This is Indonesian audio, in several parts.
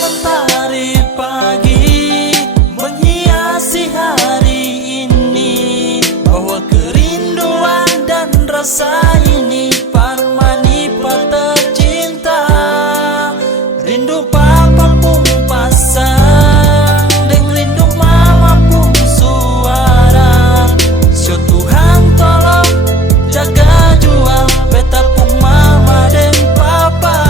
mentari pagi menghiasi hari ini, bahwa kerinduan dan rasa ini parmani tercinta. Rindu papa pun pasang, deng rindu mama pun suara. So Tuhan tolong jaga jua beta pun mama dan papa.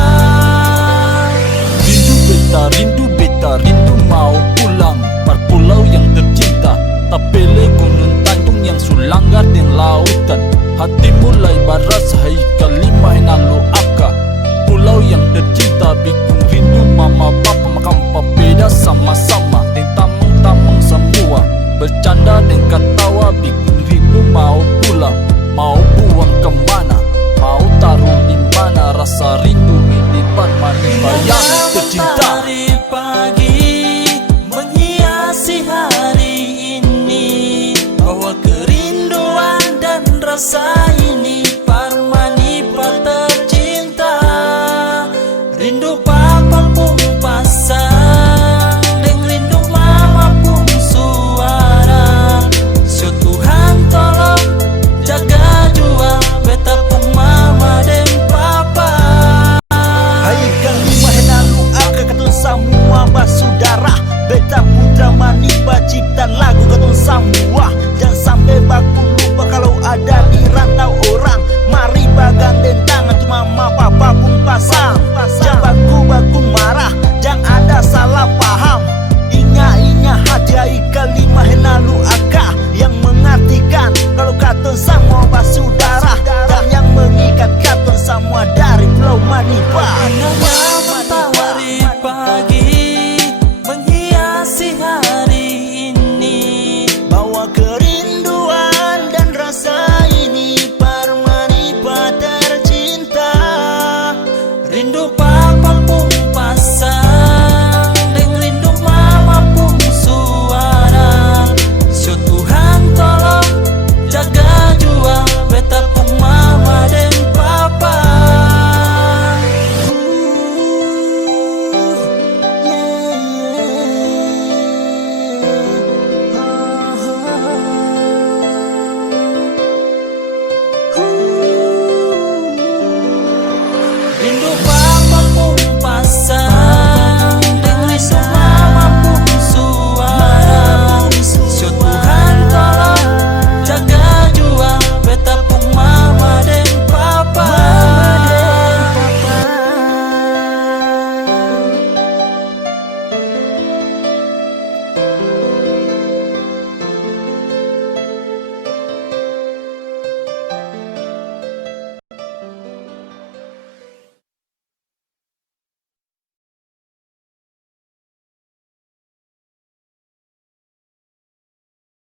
Rindu beta, rindu mau pulang par pulau yang tercinta. Tapele gunung Tanjung yang sulanggar dengan lautan. Hati mulai barasa hai kalima enalu aka. Pulau yang tercinta bikin rindu mama